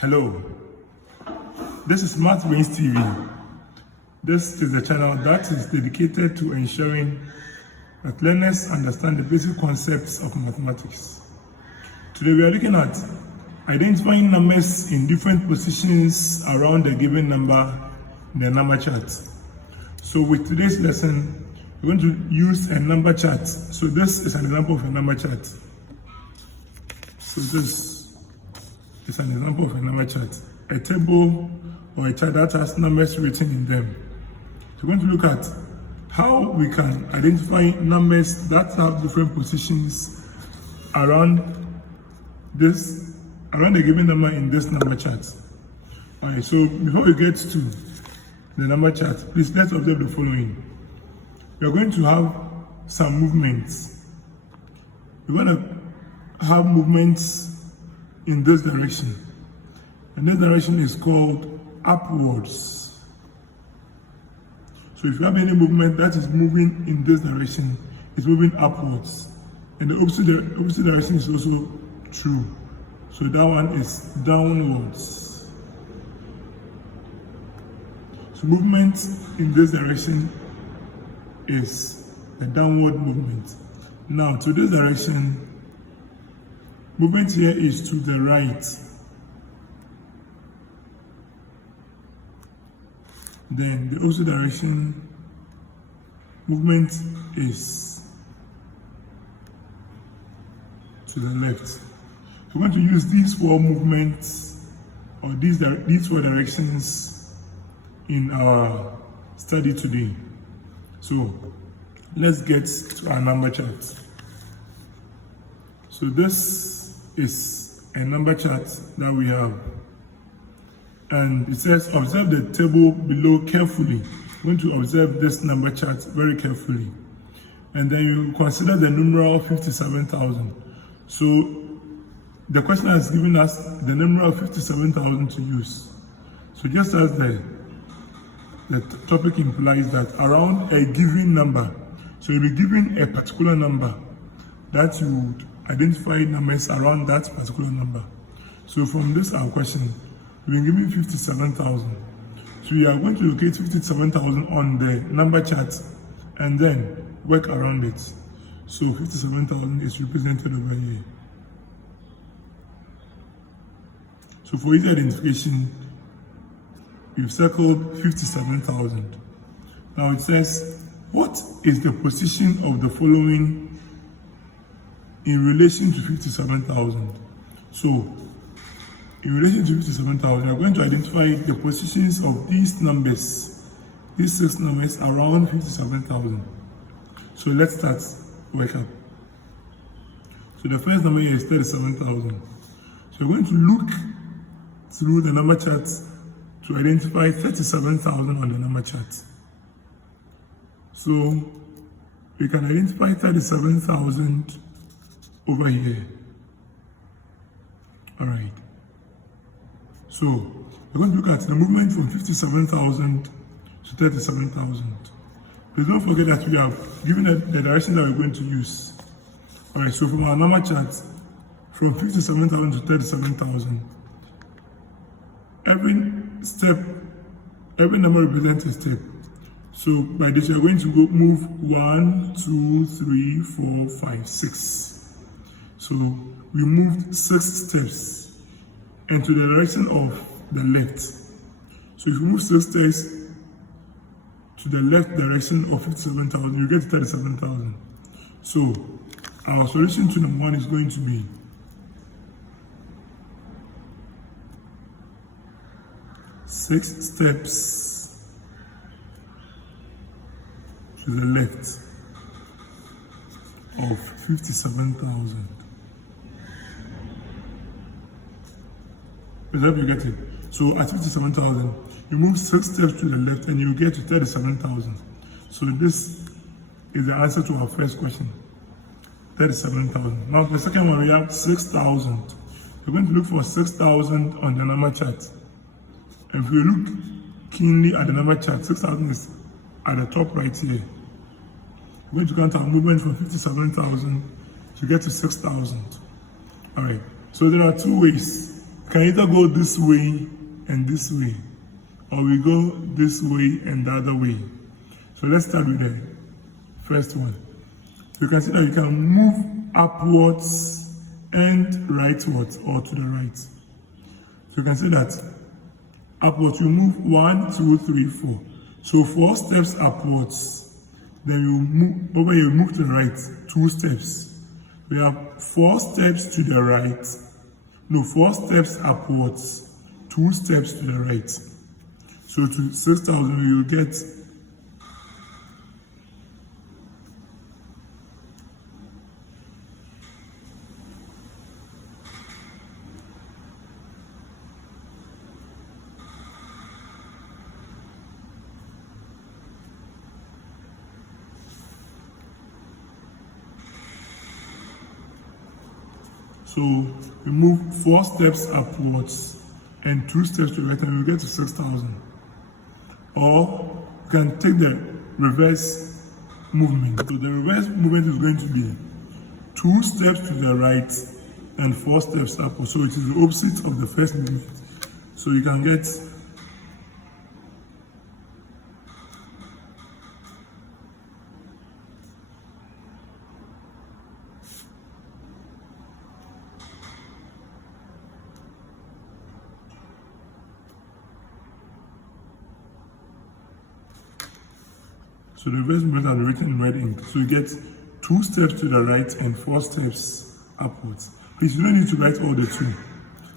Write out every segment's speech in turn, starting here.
Hello, this is Brainx TV. This is the channel that is dedicated to ensuring that learners understand the basic concepts of mathematics. Today we are looking at identifying numbers in different positions around a given number in the number chart. So with today's lesson, we're going to use a number chart. So this is an example of a number chart. So this is an example of a number chart, a table or a chart that has numbers written in them. So we're going to look at how we can identify numbers that have different positions around a given number in this number chart. Alright, so before we get to the number chart, please let's observe the following. We are going to have some movements. We're going to have movements in this direction, and this direction is called upwards. So if you have any movement that is moving in this direction, it's moving upwards, and the opposite direction is also true. So that one is downwards. So movement in this direction is a downward movement. Now to this direction, movement here is to the right. Then the opposite direction, movement is to the left. We're going to use these four movements or these four directions in our study today. So let's get to our number chart. So this is a number chart that we have, and it says observe the table below carefully. We're going to observe this number chart very carefully, and then you consider the numeral 57,000. So the question has given us the numeral 57,000 to use. So just as the topic implies that around a given number, so you'll be given a particular number that you would identify numbers around that particular number. So from this our question, we've been given 57,000. So we are going to locate 57,000 on the number chart and then work around it. So 57,000 is represented over here. So for easy identification, we've circled 57,000. Now it says, what is the position of the following in relation to 57,000? So, in relation to 57,000, we are going to identify the positions of these numbers, these 6 numbers around 57,000. So let's start work up. So the first number here is 37,000. So we're going to look through the number chart to identify 37,000 on the number chart. So we can identify 37,000 over here. All right. So we're going to look at the movement from 57,000 to 37,000. Please don't forget that we have given the direction that we're going to use. All right. So from our number chart, from 57,000 to 37,000, every number represents a step. So by this, you're going to move 1, 2, 3, 4, 5, 6. So we moved 6 steps into the direction of the left. So if you move 6 steps to the left direction of 57,000, you get 37,000. So our solution to number 1 is going to be 6 steps to the left of 57,000. I hope you get it. So at 57,000, you move 6 steps to the left and you get to 37,000. So this is the answer to our first question, 37,000. Now the second one, we have 6,000. We're going to look for 6,000 on the number chart. And if we look keenly at the number chart, 6,000 is at the top right here. We're going to count our movement from 57,000 to get to 6,000. All right, so there are 2 ways You can either go this way and this way, or we go this way and the other way. So let's start with the first one. You can see that you can move upwards and rightwards, or to the right. So you can see that upwards you move 1, 2, 3, 4. So 4 steps upwards. Then you move over here, you move to the right 2 steps. We have 4 steps to the right. No, 4 steps upwards, 2 steps to the right. So to 6,000 you will get So we move 4 steps upwards and 2 steps to the right, and we get to 6,000. Or you can take the reverse movement. So the reverse movement is going to be 2 steps to the right and 4 steps upwards. So it is the opposite of the first movement. So you can get so the reverse movement are written in red ink. So you get 2 steps to the right and 4 steps upwards. Please, you don't need to write all the 2.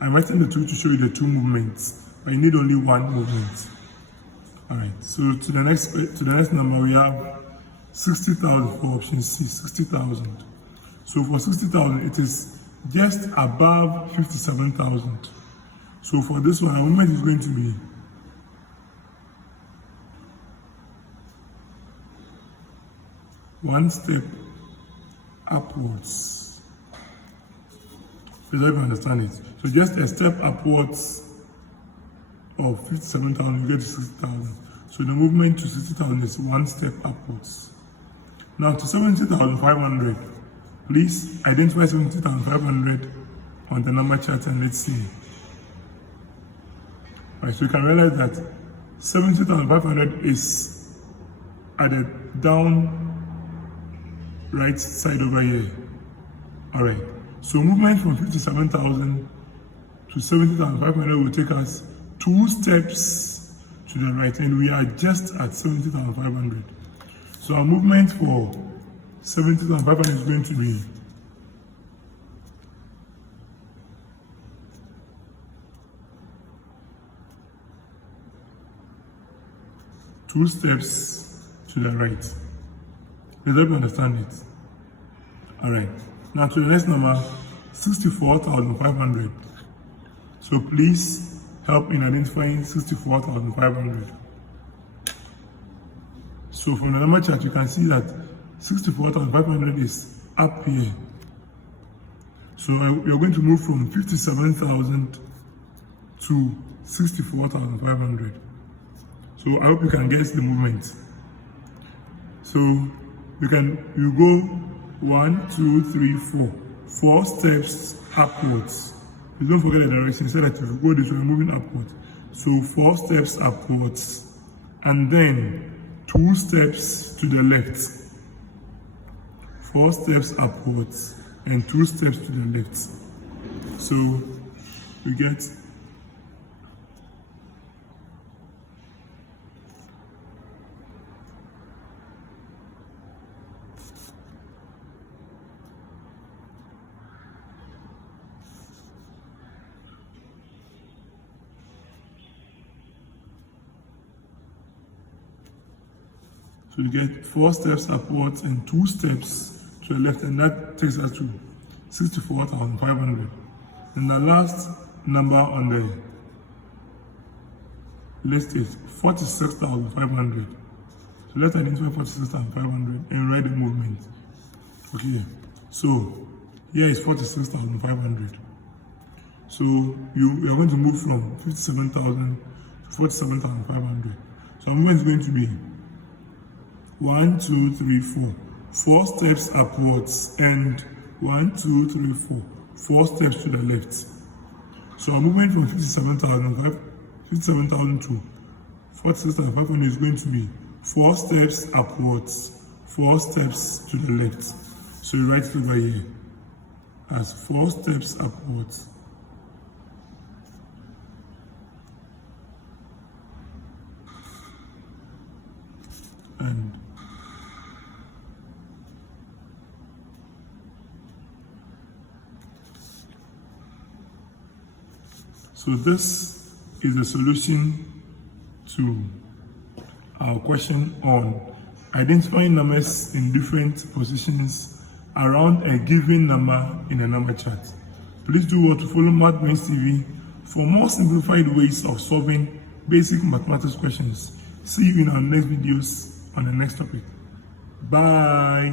I'm writing the 2 to show you the 2 movements, but you need only 1 movement. Alright, so to the next number we have 60,000 for option C, 60,000. So for 60,000 it is just above 57,000. So for this one, our movement is going to be 1 step upwards. Please help me understand it. So just a step upwards of 57,000, you get to 60,000. So the movement to 60,000 is 1 step upwards. Now to 70,500, please identify 70,500 on the number chart and let's see. Alright, so you can realize that 70,500 is at the down right side over here. Alright, so movement from 57,000 to 70,500 will take us 2 steps to the right, and we are just at 70,500. So our movement for 70,500 is going to be 2 steps to the right. Does everyone understand it? Alright. Now to the next number, 64,500. So please help in identifying 64,500. So from the number chart, you can see that 64,500 is up here. So we are going to move from 57,000 to 64,500. So I hope you can guess the movement. So you go 1, 2, 3, 4. 4 steps upwards. You don't forget the direction. Say that if you go this way, you're moving upwards. So 4 steps upwards, and then 2 steps to the left. 4 steps upwards and 2 steps to the left. So we get So you get 4 steps upwards and 2 steps to the left, and that takes us to 64,500. And the last number on the list is 46,500. So let's identify 46,500 and write the movement. Okay, so here is 46,500. So you are going to move from 57,000 to 47,500. So our movement is going to be 1, 2, 3, 4. 4 steps upwards and 1, 2, 3, 4. 4 steps to the left. So our movement from 57,000 to 46,500 is going to be 4 steps upwards, 4 steps to the left. So you write it over here as 4 steps upwards. And so this is the solution to our question on identifying numbers in different positions around a given number in a number chart. Please do well to follow Brainx TV for more simplified ways of solving basic mathematics questions. See you in our next videos on the next topic. Bye.